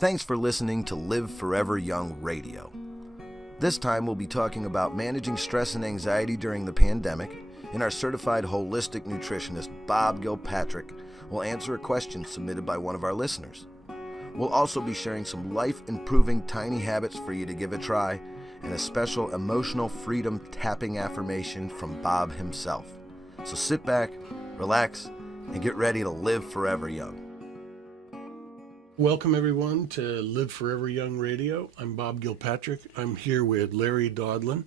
Thanks for listening to Live Forever Young Radio. This time we'll be talking about managing stress and anxiety during the pandemic, and our certified holistic nutritionist, Bob Gilpatrick, will answer a question submitted by one of our listeners. We'll also be sharing some life-improving tiny habits for you to give a try, and a special emotional freedom tapping affirmation from Bob himself. So sit back, relax, and get ready to live forever young. Welcome, everyone, to Live Forever Young Radio. I'm Bob Gilpatrick. I'm here with Larry Daudelin.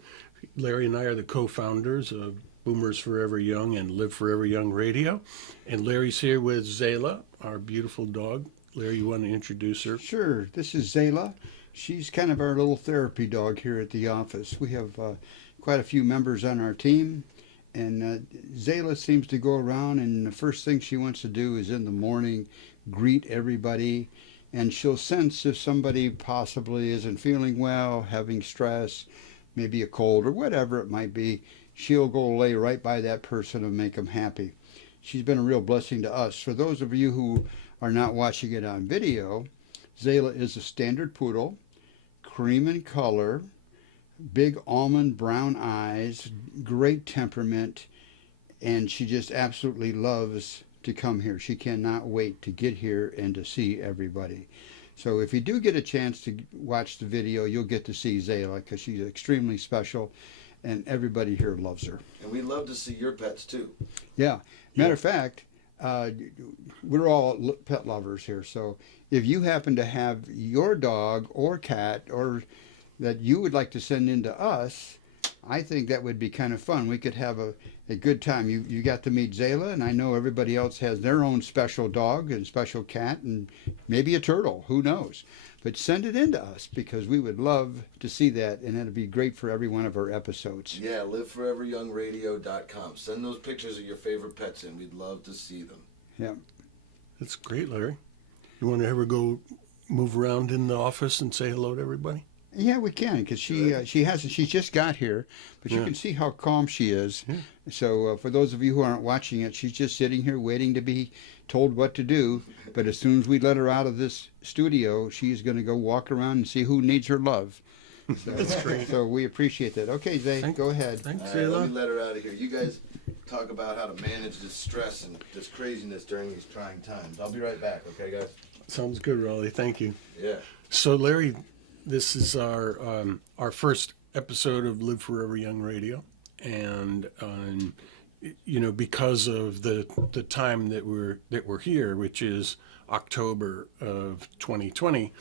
Larry and I are the co-founders of Boomers Forever Young and Live Forever Young Radio. And Larry's here with Zala, our beautiful dog. Larry, you want to introduce her? Sure. This is Zala. She's kind of our little therapy dog here at the office. We have quite a few members on our team. And Zala seems to go around, and the first thing she wants to do is in the morning greet everybody, and she'll sense if somebody possibly isn't feeling well, having stress, maybe a cold or whatever it might be. She'll go lay right by that person and make them happy. She's been a real blessing to us. For those of you who are not watching it on video, Zala is a standard poodle, cream in color, big almond brown eyes, great temperament, and she just absolutely loves to come here. She cannot wait to get here and to see everybody. So if you do get a chance to watch the video, you'll get to see Zala because she's extremely special, and everybody here loves her. And we'd love to see your pets too. Yeah. Matter of fact, we're all pet lovers here. So if you happen to have your dog or cat or that you would like to send in to us, I think that would be kind of fun. We could have a good time. You got to meet Zala, and I know everybody else has their own special dog and special cat and maybe a turtle. Who knows? But send it in to us because we would love to see that, and it'd be great for every one of our episodes. Yeah, liveforeveryoungradio.com. Send those pictures of your favorite pets in. We'd love to see them. Yeah. That's great, Larry. You want to ever go move around in the office and say hello to everybody? Yeah, we can, because she just got here, but you can see how calm she is. Yeah. So for those of you who aren't watching it, she's just sitting here waiting to be told what to do. But as soon as we let her out of this studio, she's going to go walk around and see who needs her love. So, That's great. So we appreciate that. Okay, Zay, go ahead. Thanks, All Zala. right, let me let her out of here. You guys talk about how to manage this stress and this craziness during these trying times. I'll be right back, okay, guys? Sounds good, Raleigh. Thank you. Yeah. So, Larry, this is our first episode of Live Forever Young Radio, and because of the time that we're here, which is October of 2020,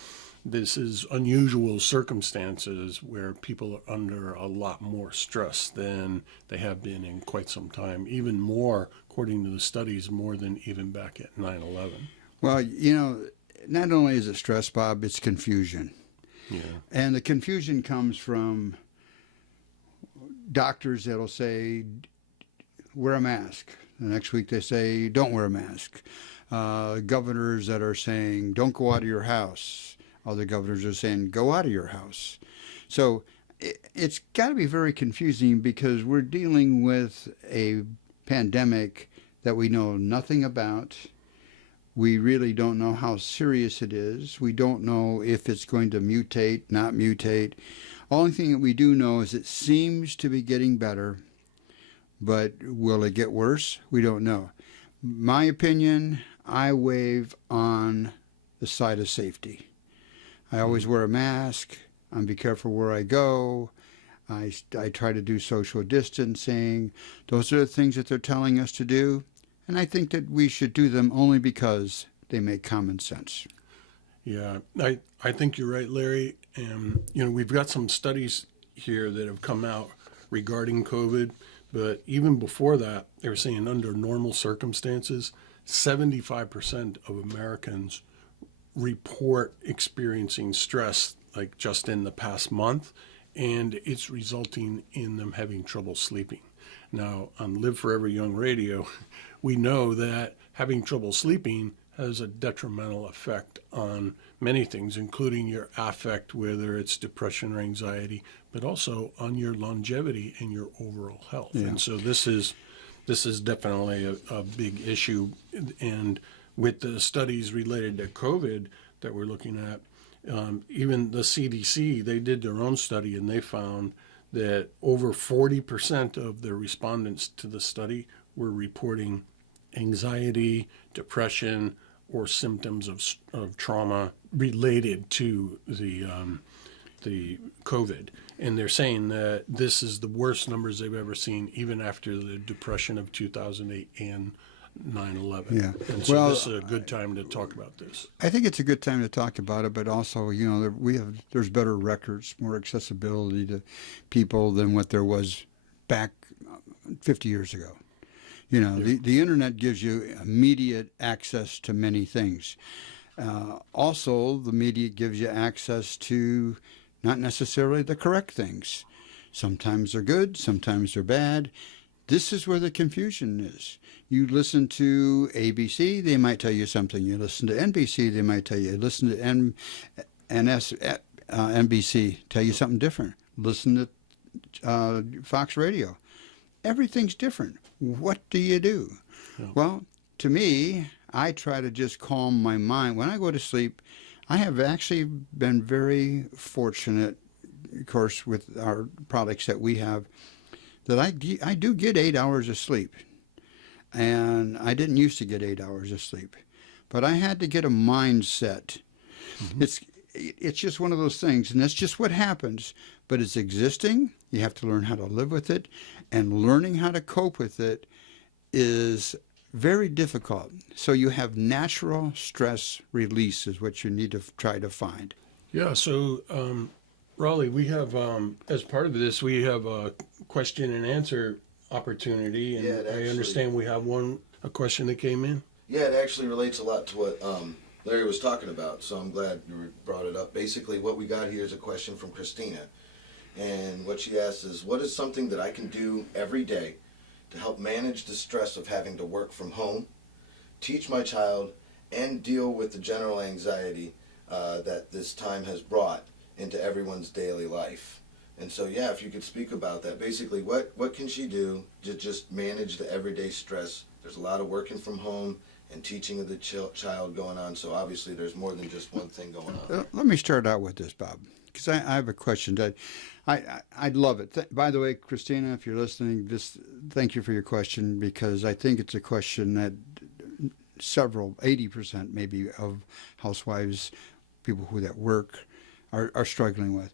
this is unusual circumstances where people are under a lot more stress than they have been in quite some time, even more, according to the studies, more than even back at 9/11. Well, not only is it stress, Bob, it's confusion. Yeah. And the confusion comes from doctors that'll say, wear a mask. The next week they say, don't wear a mask. Governors that are saying, don't go out of your house. Other governors are saying, go out of your house. So it's got to be very confusing because we're dealing with a pandemic that we know nothing about. We really don't know how serious it is. We don't know if it's going to mutate, not mutate. Only thing that we do know is it seems to be getting better, but will it get worse? We don't know. My opinion, I wave on the side of safety. I always wear a mask. I be careful where I go. I try to do social distancing. Those are the things that they're telling us to do. And I think that we should do them only because they make common sense. Yeah, I think you're right, Larry. And, we've got some studies here that have come out regarding COVID, but even before that, they were saying under normal circumstances, 75% of Americans report experiencing stress, like just in the past month, and it's resulting in them having trouble sleeping. Now, on Live Forever Young Radio, we know that having trouble sleeping has a detrimental effect on many things, including your affect, whether it's depression or anxiety, but also on your longevity and your overall health. Yeah. And so this is definitely a big issue. And with the studies related to COVID, that we're looking at. Even the CDC, they did their own study, and they found that over 40% of the respondents to the study were reporting anxiety, depression, or symptoms of trauma related to the COVID. And they're saying that this is the worst numbers they've ever seen, even after the depression of 2008 and 9/11. Yeah. And so Well, this is a good time to talk about this. I think it's a good time to talk about it, but also, there's better records, more accessibility to people than what there was back 50 years ago. The internet gives you immediate access to many things. Also, the media gives you access to not necessarily the correct things. Sometimes they're good, sometimes they're bad. This is where the confusion is. You listen to ABC, they might tell you something. You listen to NBC, they might tell you. Listen to NBC, tell you something different. Listen to Fox Radio. Everything's different. What do you do? Yeah. Well, to me, I try to just calm my mind. When I go to sleep, I have actually been very fortunate, of course, with our products that we have, that I do get 8 hours of sleep. And I didn't used to get 8 hours of sleep. But I had to get a mindset. Mm-hmm. It's just one of those things, and that's just what happens. But it's existing. You have to learn how to live with it. And learning how to cope with it is very difficult. So you have natural stress release is what you need to try to find. Yeah, so Raleigh, we have, as part of this, we have a question and answer opportunity. And I understand we have a question that came in. Yeah, it actually relates a lot to what Larry was talking about, so I'm glad you brought it up. Basically, what we got here is a question from Christina. And what she asks is, what is something that I can do every day to help manage the stress of having to work from home, teach my child, and deal with the general anxiety that this time has brought into everyone's daily life? And so, yeah, if you could speak about that. Basically, what can she do to just manage the everyday stress? There's a lot of working from home and teaching of the child going on, so obviously there's more than just one thing going on. Let me start out with this, Bob, because I have a question. I'd love it. By the way, Christina, if you're listening, thank you for your question, because I think it's a question that 80% maybe of housewives, people that work, are struggling with.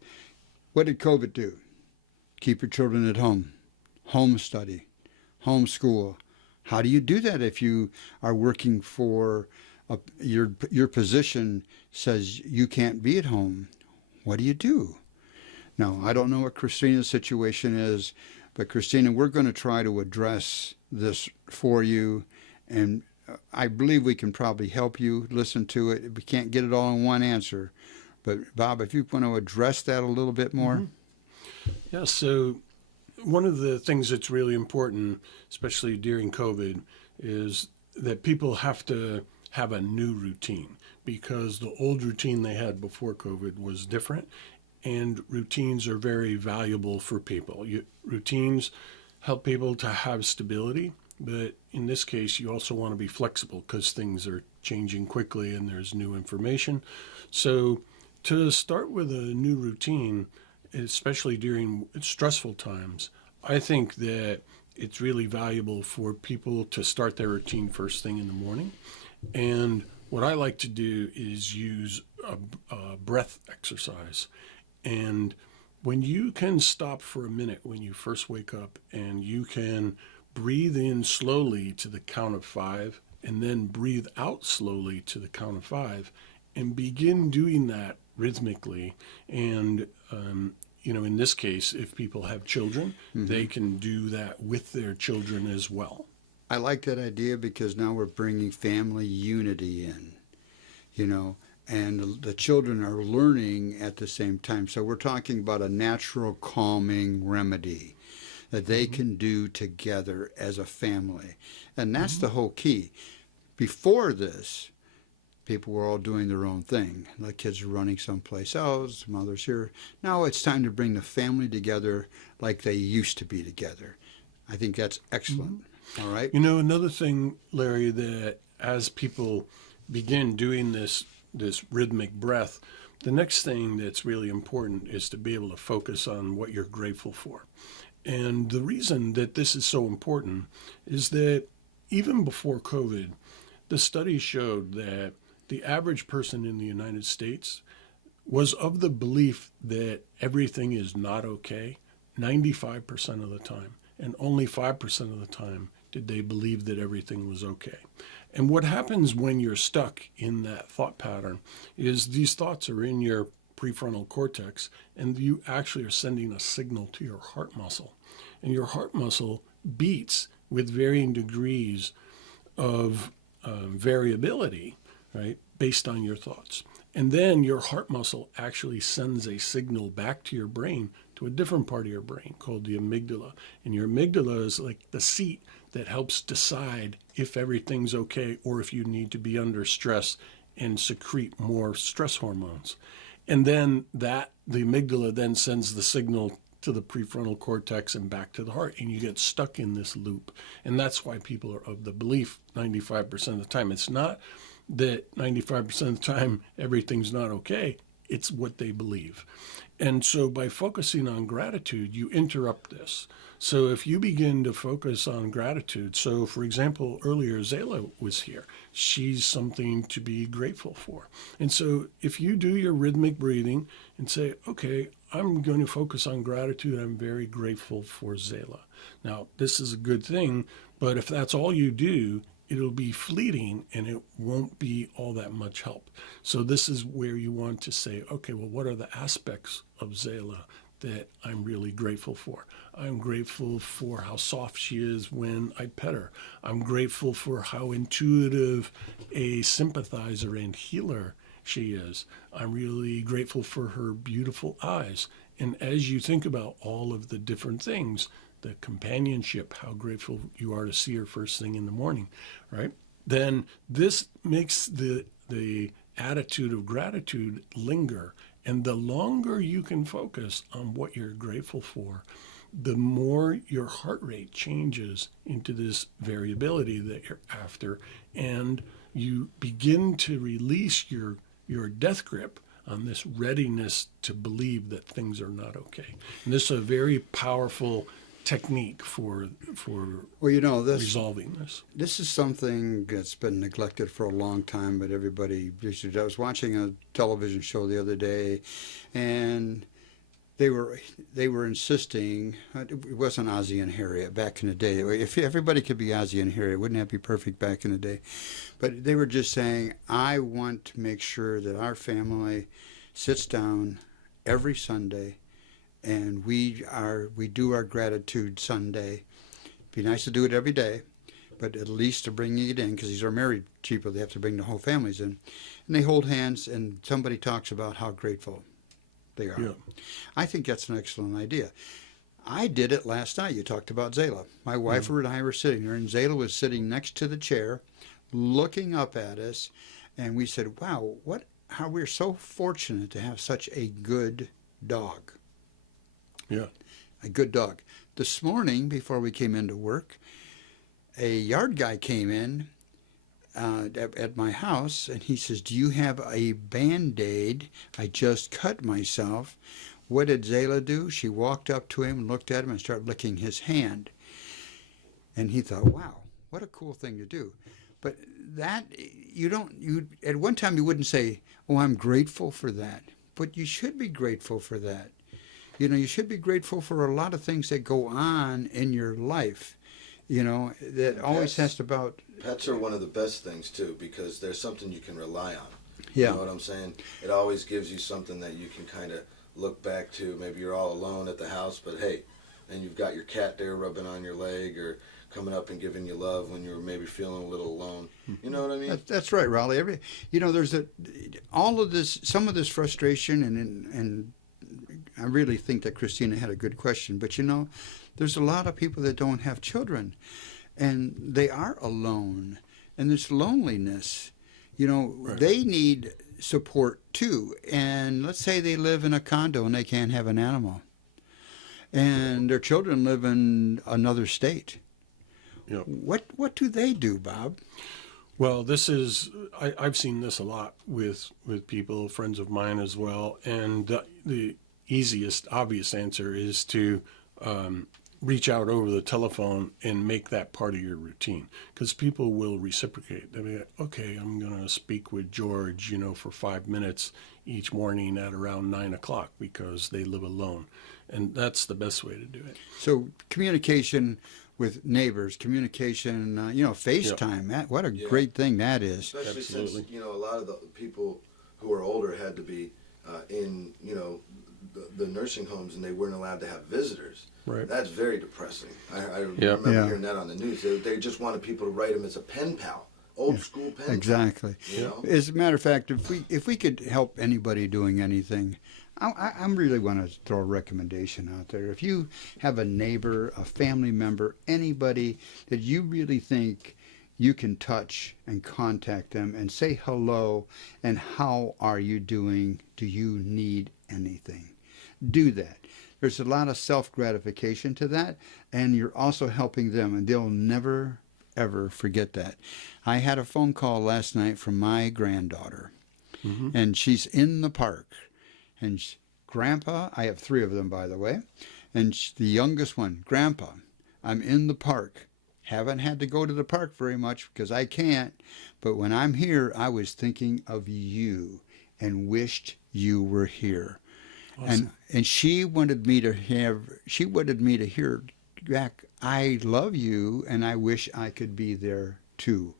What did COVID do? Keep your children at home, home study, home school. How do you do that if you are working for your position says you can't be at home? What do you do? Now, I don't know what Christina's situation is, but Christina, we're going to try to address this for you, and I believe we can probably help you listen to it. We can't get it all in one answer, but Bob, if you want to address that a little bit more. Mm-hmm. Yeah, so one of the things that's really important, especially during COVID, is that people have to have a new routine, because the old routine they had before COVID was different, and routines are very valuable for people. Routines help people to have stability, but in this case, you also want to be flexible because things are changing quickly and there's new information. So to start with a new routine, especially during stressful times, I think that it's really valuable for people to start their routine first thing in the morning. And what I like to do is use a breath exercise. And when you can stop for a minute when you first wake up, and you can breathe in slowly to the count of 5, and then breathe out slowly to the count of 5, and begin doing that rhythmically. And in this case, if people have children, mm-hmm. they can do that with their children as well. I like that idea, because now we're bringing family unity in, and the children are learning at the same time. So we're talking about a natural calming remedy that they mm-hmm. can do together as a family. And that's mm-hmm. the whole key. Before this, people were all doing their own thing. The kids were running someplace else, mother's here. Now it's time to bring the family together like they used to be together. I think that's excellent. Mm-hmm. All right? Another thing, Larry, that as people begin doing this this rhythmic breath, the next thing that's really important is to be able to focus on what you're grateful for. And the reason that this is so important is that even before COVID, the studies showed that the average person in the United States was of the belief that everything is not okay 95% of the time, and only 5% of the time did they believe that everything was okay. And what happens when you're stuck in that thought pattern is these thoughts are in your prefrontal cortex, and you actually are sending a signal to your heart muscle. And your heart muscle beats with varying degrees of variability, right, based on your thoughts. And then your heart muscle actually sends a signal back to your brain, to a different part of your brain called the amygdala. And your amygdala is like the seat that helps decide if everything's okay or if you need to be under stress and secrete more stress hormones. And then the amygdala then sends the signal to the prefrontal cortex and back to the heart, and you get stuck in this loop. And that's why people are of the belief 95% of the time. It's not that 95% of the time everything's not okay. It's what they believe. And so by focusing on gratitude, you interrupt this. So if you begin to focus on gratitude, so for example, earlier Zala was here. She's something to be grateful for. And so if you do your rhythmic breathing and say, okay, I'm going to focus on gratitude. I'm very grateful for Zala. Now, this is a good thing, but if that's all you do, it'll be fleeting and it won't be all that much help. So this is where you want to say, okay, well, what are the aspects of Zala that I'm really grateful for? I'm grateful for how soft she is when I pet her. I'm grateful for how intuitive a sympathizer and healer she is. I'm really grateful for her beautiful eyes. And as you think about all of the different things, the companionship, how grateful you are to see her first thing in the morning, right? Then this makes the attitude of gratitude linger. And the longer you can focus on what you're grateful for, the more your heart rate changes into this variability that you're after. And you begin to release your death grip on this readiness to believe that things are not okay. And this is a very powerful technique for resolving this. This is something that's been neglected for a long time, but everybody. I was watching a television show the other day, and they were insisting. It wasn't Ozzie and Harriet back in the day. If everybody could be Ozzie and Harriet, wouldn't that be perfect back in the day? But they were just saying, I want to make sure that our family sits down every Sunday, and we do our gratitude Sunday. It'd be nice to do it every day, but at least to bring it in, because these are married people, they have to bring the whole families in. And they hold hands, and somebody talks about how grateful they are. Yeah. I think that's an excellent idea. I did it last night. You talked about Zala. My wife and I were sitting there, and Zala was sitting next to the chair, looking up at us, and we said, wow, how we're so fortunate to have such a good dog. Yeah. A good dog. This morning, before we came into work, a yard guy came in at my house, and he says, do you have a Band-Aid? I just cut myself. What did Zala do? She walked up to him and looked at him and started licking his hand. And he thought, wow, what a cool thing to do. But that, at one time you wouldn't say, oh, I'm grateful for that. But you should be grateful for that. You should be grateful for a lot of things that go on in your life, that always has to about... Pets are one of the best things, too, because there's something you can rely on. Yeah. You know what I'm saying? It always gives you something that you can kind of look back to. Maybe you're all alone at the house, but hey, and you've got your cat there rubbing on your leg or coming up and giving you love when you're maybe feeling a little alone. You know what I mean? That's right, Raleigh. There's some of this frustration, and I really think that Christina had a good question. But there's a lot of people that don't have children, and they are alone, and there's loneliness. Right. They need support too. And let's say they live in a condo and they can't have an animal, and their children live in another state. Yep. What do they do, Bob? Well, this is, I've seen this a lot with people, friends of mine as well. And the easiest, obvious answer is to reach out over the telephone and make that part of your routine, because people will reciprocate. They'll be like, okay, I'm going to speak with George, for 5 minutes each morning at around 9 o'clock because they live alone. And that's the best way to do it. So communication with neighbors, communication, FaceTime. That, what a great thing that is. Especially Absolutely. since, a lot of the people who are older had to be in, the nursing homes, and they weren't allowed to have visitors. Right. That's very depressing. I remember hearing that on the news. They just wanted people to write them as a pen pal, old school pen Exactly. pal. As a matter of fact, if we could help anybody doing anything, I really want to throw a recommendation out there. If you have a neighbor, a family member, anybody that you really think you can touch and contact them and say hello and how are you doing? Do you need anything? Do that. There's a lot of self-gratification to that, and you're also helping them, and they'll never, ever forget that. I had a phone call last night from my granddaughter, and she's in the park. And Grandpa, I have 3 of them, by the way, and the youngest one, Grandpa, I'm in the park. Haven't had to go to the park very much because I can't, but when I'm here, I was thinking of you and wished you were here. Awesome. And she wanted me to hear back, I love you and I wish I could be there too.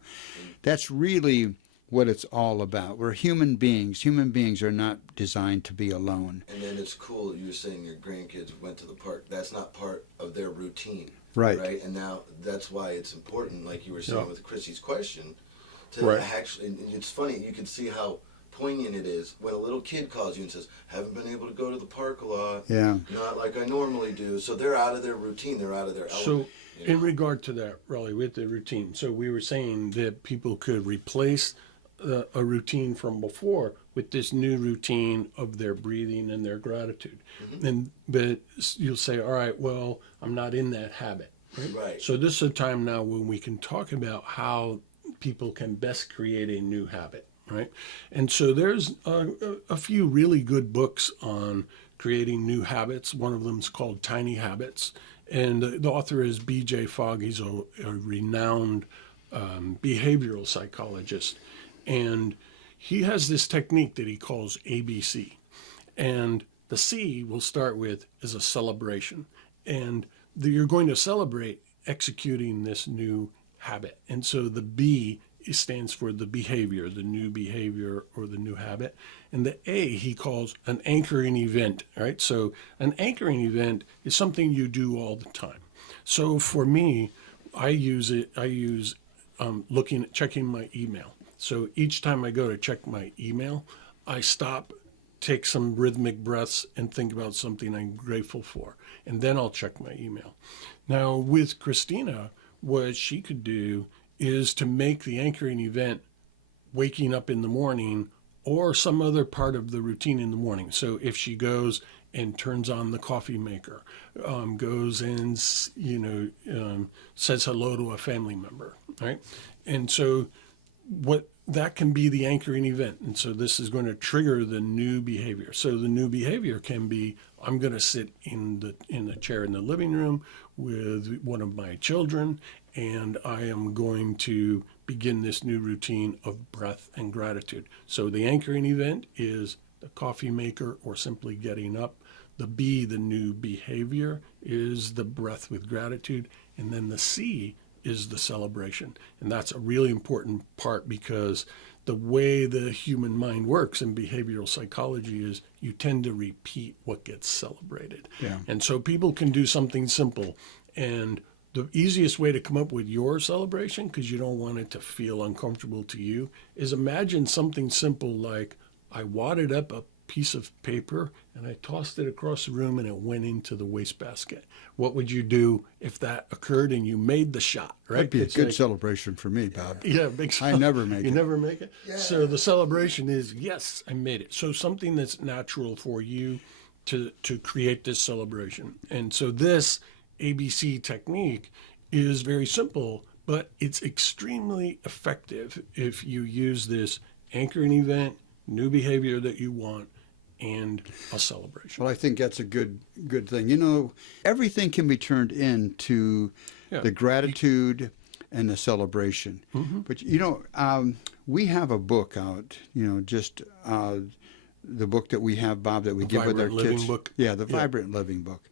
That's really what it's all about. We're human beings. Human beings are not designed to be alone. And then it's cool you were saying your grandkids went to the park. That's not part of their routine. Right. And now that's why it's important, like you were saying with Chrissy's question, to actually, and it's funny, you can see how poignant it is when a little kid calls you and says, haven't been able to go to the park a lot, not like I normally do. So they're out of their routine, they're out of their element. So in regard to that, Raleigh, with the routine, so we were saying that people could replace a routine from before with this new routine of their breathing and their gratitude. But you'll say, all right, well, I'm not in that habit. Right. So this is a time now when we can talk about how people can best create a new habit, right? And so there's a few really good books on creating new habits. One of them is called Tiny Habits. And the author is B.J. Fogg. He's a renowned behavioral psychologist. And he has this technique that he calls ABC. And the C we'll start with is a celebration. And you're going to celebrate executing this new habit. And so the B stands for the behavior, the new behavior or the new habit. And the A he calls an anchoring event, right? So an anchoring event is something you do all the time. So for me, I use checking my email. So each time I go to check my email, I stop, take some rhythmic breaths, and think about something I'm grateful for. And then I'll check my email. Now, with Christina, what she could do is to make the anchoring event waking up in the morning or some other part of the routine in the morning. So if she goes and turns on the coffee maker, goes and, says hello to a family member, right? And so that can be the anchoring event. And so this is going to trigger the new behavior. So the new behavior can be, I'm going to sit in the chair in the living room with one of my children, and I am going to begin this new routine of breath and gratitude. So the anchoring event is the coffee maker or simply getting up. The B, the new behavior, is the breath with gratitude. And then the C is the celebration. And that's a really important part, because the way the human mind works in behavioral psychology is you tend to repeat what gets celebrated. Yeah. And so people can do something simple. And the easiest way to come up with your celebration, because you don't want it to feel uncomfortable to you, is imagine something simple like, I wadded up a piece of paper and I tossed it across the room and it went into the wastebasket. What would you do if that occurred and you made the shot, right? That'd be a good celebration for me, Bob. Yeah, big I never make it. You never make it? Yeah. So the celebration is, yes, I made it. So something that's natural for you to create this celebration. And so this ABC technique is very simple, but it's extremely effective if you use this anchor an event, new behavior that you want, and a celebration. Well, I think that's a good thing. You know, everything can be turned into the gratitude and the celebration. But, you know, we have a book out, you know, just the book that we have, Bob, that we give with our Living kids. Book. Yeah, the Vibrant Living Book.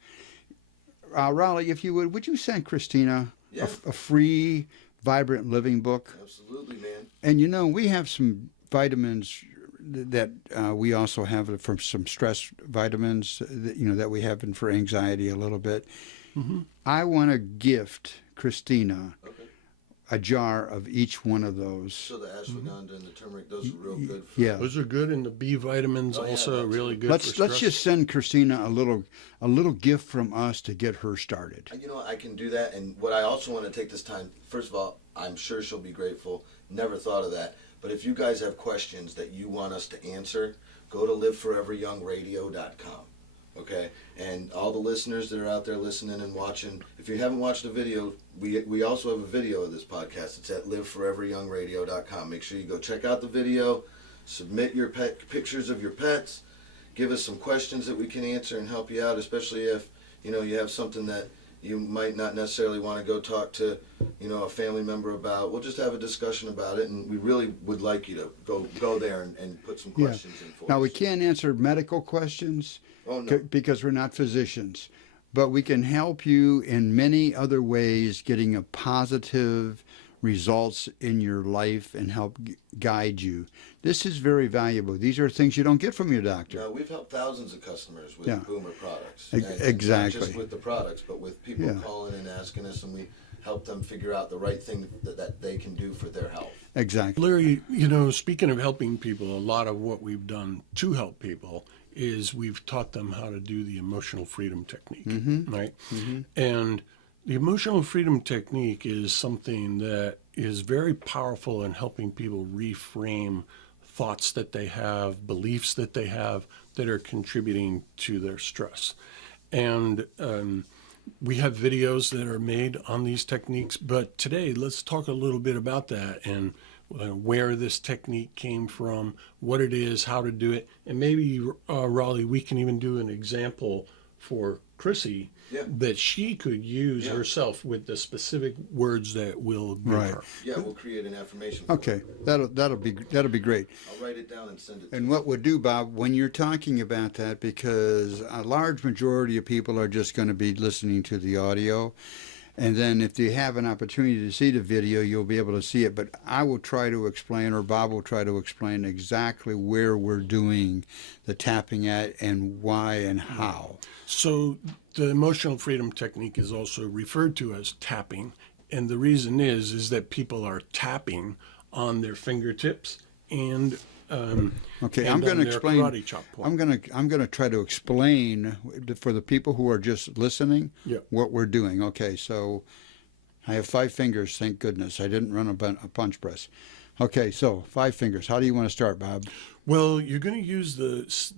Raleigh, if you would you send Christina a free Vibrant Living book? Absolutely, man. And, you know, we have some vitamins that we also have from some stress vitamins that, you know, that we have in for anxiety a little bit. I want to gift Christina a jar of each one of those. So the ashwagandha and the turmeric, those are real good. Yeah, Those are good, and the B vitamins also really good. let's for stress. just send Christina a little gift from us to get her started. You know, I can do that. And what I also want to take this time, first of all, I'm sure she'll be grateful. Never thought of that. But if you guys have questions that you want us to answer, go to liveforeveryoungradio.com. Okay? And all the listeners that are out there listening and watching, if you haven't watched the video, we also have a video of this podcast. It's at liveforeveryoungradio.com. Make sure you go check out the video, submit your pictures of your pets, give us some questions that we can answer and help you out, especially if, you know, you have something that you might not necessarily want to go talk to, you know, a family member about. We'll just have a discussion about it, and we really would like you to go there and put some questions in for us. Now, we can't answer medical questions because we're not physicians, but we can help you in many other ways getting a positive results in your life and help guide you. This is very valuable. These are things you don't get from your doctor. No, we've helped thousands of customers with Boomer products. Exactly. Not just with the products, but with people calling and asking us, and we help them figure out the right thing that they can do for their health. Exactly. Larry, you know, speaking of helping people, a lot of what we've done to help people is we've taught them how to do the emotional freedom technique, right? And the emotional freedom technique is something that is very powerful in helping people reframe thoughts that they have, beliefs that they have that are contributing to their stress. And we have videos that are made on these techniques, but today let's talk a little bit about that and where this technique came from, what it is, how to do it, and maybe, Raleigh, we can even do an example for Chrissy that she could use herself with the specific words that we'll give her. Yeah, we'll create an affirmation. Okay, that'll be great. I'll write it down and send it to And you. what we'll do, Bob, when you're talking about that, because a large majority of people are just going to be listening to the audio, and then if you have an opportunity to see the video, you'll be able to see it. But I will try to explain, or Bob will try to explain exactly where we're doing the tapping at and why and how. So the emotional freedom technique is also referred to as tapping. And the reason is that people are tapping on their fingertips and Okay, and I'm going on to their explain. karate chop point. I'm going to try to explain for the people who are just listening what we're doing. Okay, so I have 5 fingers. Thank goodness I didn't run a punch press. Okay, so 5 fingers. How do you want to start, Bob? Well, you're going to use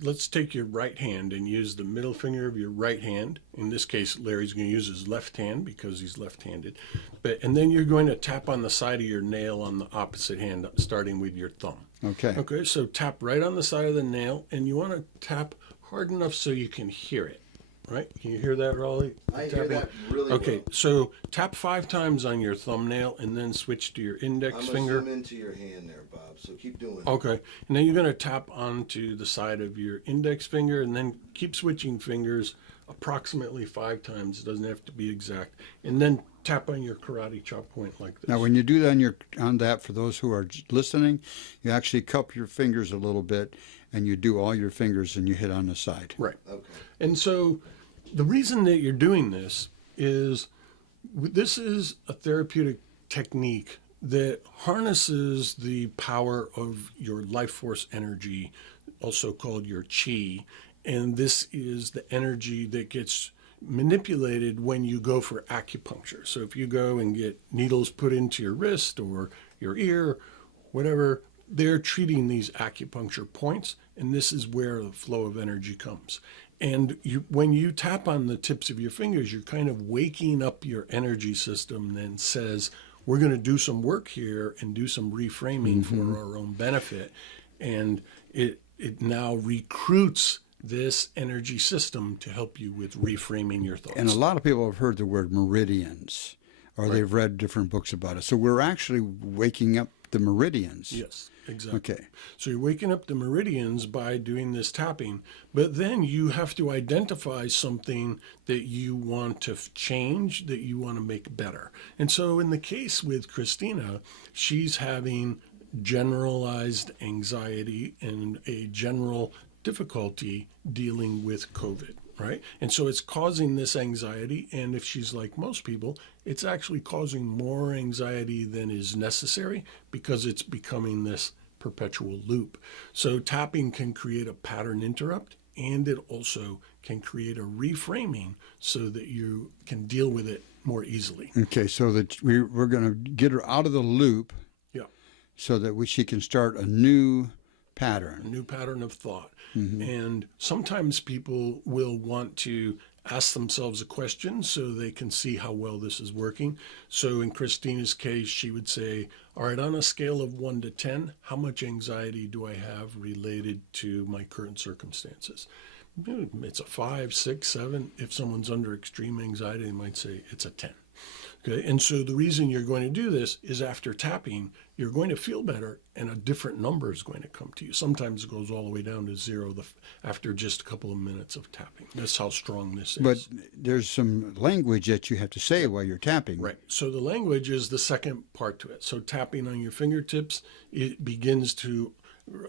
let's take your right hand and use the middle finger of your right hand. In this case, Larry's going to use his left hand because he's left-handed. And then you're going to tap on the side of your nail on the opposite hand, starting with your thumb. Okay. Okay, so tap right on the side of the nail, and you want to tap hard enough so you can hear it. Right? Can you hear that, Raleigh? I hear that really well. Okay, so tap 5 times on your thumbnail and then switch to your index finger. I'm going to zoom into your hand there, Bob, so keep doing it. Okay, and then you're going to tap onto the side of your index finger and then keep switching fingers approximately 5 times. It doesn't have to be exact. And then tap on your karate chop point like this. Now, when you do that on that, for those who are listening, you actually cup your fingers a little bit, and you do all your fingers, and you hit on the side. Right. Okay. And so the reason that you're doing this is a therapeutic technique that harnesses the power of your life force energy, also called your chi. And this is the energy that gets manipulated when you go for acupuncture. So if you go and get needles put into your wrist or your ear, whatever, they're treating these acupuncture points, and this is where the flow of energy comes. And when you tap on the tips of your fingers, you're kind of waking up your energy system that says, we're going to do some work here and do some reframing for our own benefit. And it now recruits this energy system to help you with reframing your thoughts. And a lot of people have heard the word meridians, or they've read different books about it. So we're actually waking up the meridians. Yes, exactly. Okay. So you're waking up the meridians by doing this tapping, but then you have to identify something that you want to change, that you want to make better. And so in the case with Christina, she's having generalized anxiety and a general difficulty dealing with COVID, right? And so it's causing this anxiety. And if she's like most people, it's actually causing more anxiety than is necessary because it's becoming this perpetual loop. So tapping can create a pattern interrupt, and it also can create a reframing so that you can deal with it more easily. Okay, so that we're going to get her out of the loop, Yeah. so that she can start a new pattern. A new pattern of thought. And sometimes people will want to ask themselves a question so they can see how well this is working. So in Christina's case, she would say, all right, on a scale of 1 to 10, how much anxiety do I have related to my current circumstances? It's a 5, 6, 7. If someone's under extreme anxiety, they might say it's a 10. Okay, and so the reason you're going to do this is after tapping, you're going to feel better and a different number is going to come to you. Sometimes it goes all the way down to 0 after just a couple of minutes of tapping. That's how strong this is. But there's some language that you have to say while you're tapping. Right. So the language is the second part to it. So tapping on your fingertips, it begins to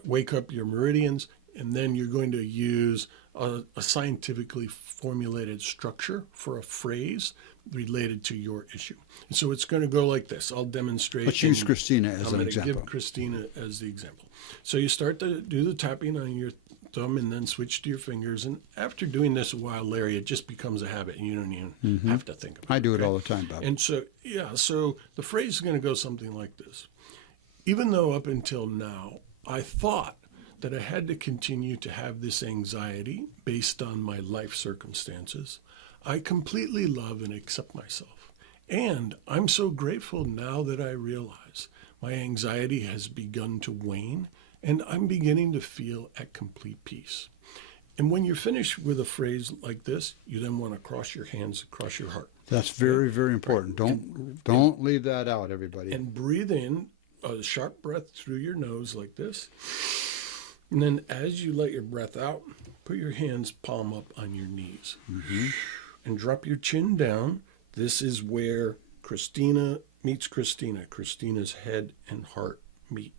wake up your meridians, and then you're going to use a scientifically formulated structure for a phrase related to your issue. And so it's going to go like this. I'll demonstrate. Let's use Christina as an I'm going to example. give Christina as the example. So you start to do the tapping on your thumb and then switch to your fingers. And after doing this a while, Larry, it just becomes a habit and you don't even have to think about it. I do it all the time, Bob. And so, so the phrase is going to go something like this. Even though up until now, I thought that I had to continue to have this anxiety based on my life circumstances, I completely love and accept myself. And I'm so grateful now that I realize my anxiety has begun to wane and I'm beginning to feel at complete peace. And when you're finished with a phrase like this, you then want to cross your hands across your heart. That's very, very important. Don't leave that out, everybody. And breathe in a sharp breath through your nose like this. And then as you let your breath out, put your hands palm up on your knees. And drop your chin down. This is where Christina meets Christina. Christina's head and heart meet.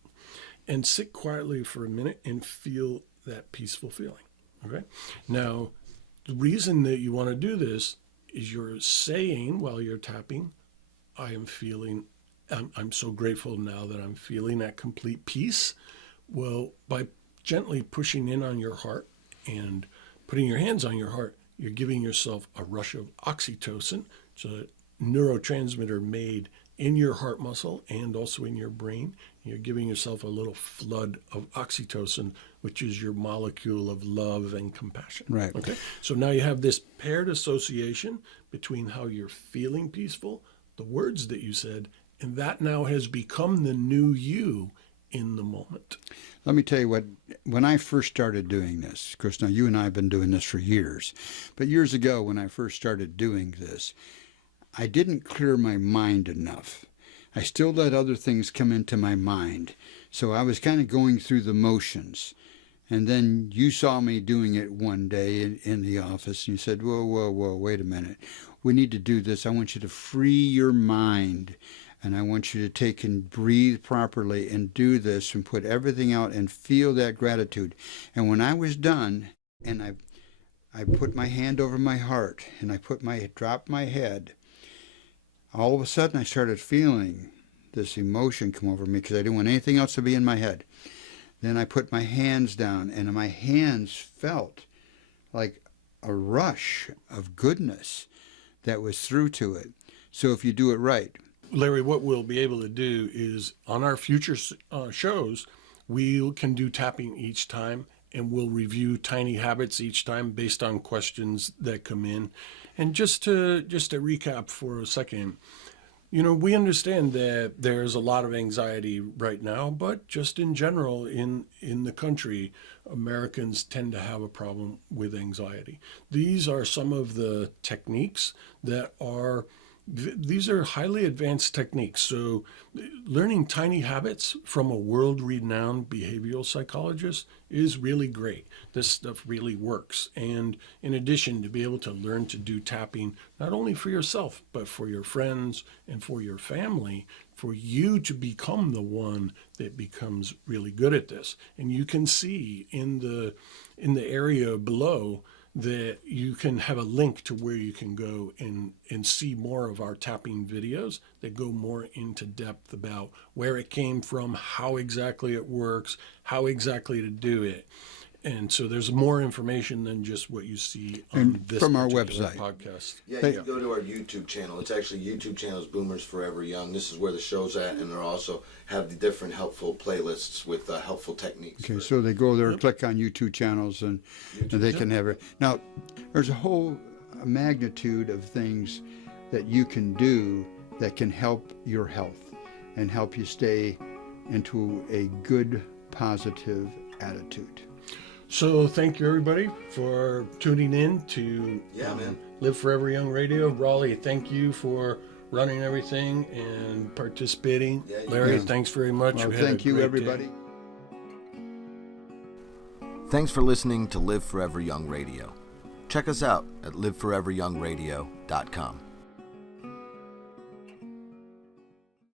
And sit quietly for a minute and feel that peaceful feeling. Okay? Now, the reason that you want to do this is you're saying while you're tapping, I'm so grateful now that I'm feeling that complete peace. Well, by gently pushing in on your heart and putting your hands on your heart, you're giving yourself a rush of oxytocin. It's a neurotransmitter made in your heart muscle and also in your brain. You're giving yourself a little flood of oxytocin, which is your molecule of love and compassion. Right. Okay. So now you have this paired association between how you're feeling peaceful, the words that you said, and that now has become the new you in the moment. Let me tell you what, when I first started doing this, Chris, now you and I have been doing this for years, but years ago when I first started doing this, I didn't clear my mind enough. I still let other things come into my mind. So I was kind of going through the motions. And then you saw me doing it one day in the office, and you said, whoa, wait a minute. We need to do this. I want you to free your mind. And I want you to take and breathe properly and do this and put everything out and feel that gratitude. And when I was done, and I put my hand over my heart and I dropped my head, all of a sudden I started feeling this emotion come over me because I didn't want anything else to be in my head. Then I put my hands down and my hands felt like a rush of goodness that was through to it. So if you do it right, Larry, what we'll be able to do is on our future shows, we can do tapping each time and we'll review tiny habits each time based on questions that come in. And just to recap for a second, We understand that there's a lot of anxiety right now, but just in general in the country, Americans tend to have a problem with anxiety. These are some of the techniques that are these are highly advanced techniques. So learning tiny habits from a world-renowned behavioral psychologist is really great. This stuff really works. And in addition, to be able to learn to do tapping, not only for yourself, but for your friends and for your family, for you to become the one that becomes really good at this. And you can see in the area below that you can have a link to where you can go and see more of our tapping videos that go more into depth about where it came from, how exactly it works, how exactly to do it. And so there's more information than just what you see on this from our particular website podcast. Yeah, you can go to our YouTube channel. It's actually YouTube channel's Boomers Forever Young. This is where the show's at, and they also have the different helpful playlists with helpful techniques. Okay, so they go there, click on YouTube channels, and they can have it. Now, there's a whole magnitude of things that you can do that can help your health and help you stay into a good, positive attitude. So thank you, everybody, for tuning in to Live Forever Young Radio. Raleigh, thank you for running everything and participating. Larry, thanks very much. Well, thank you, everybody. Thanks for listening to Live Forever Young Radio. Check us out at liveforeveryoungradio.com.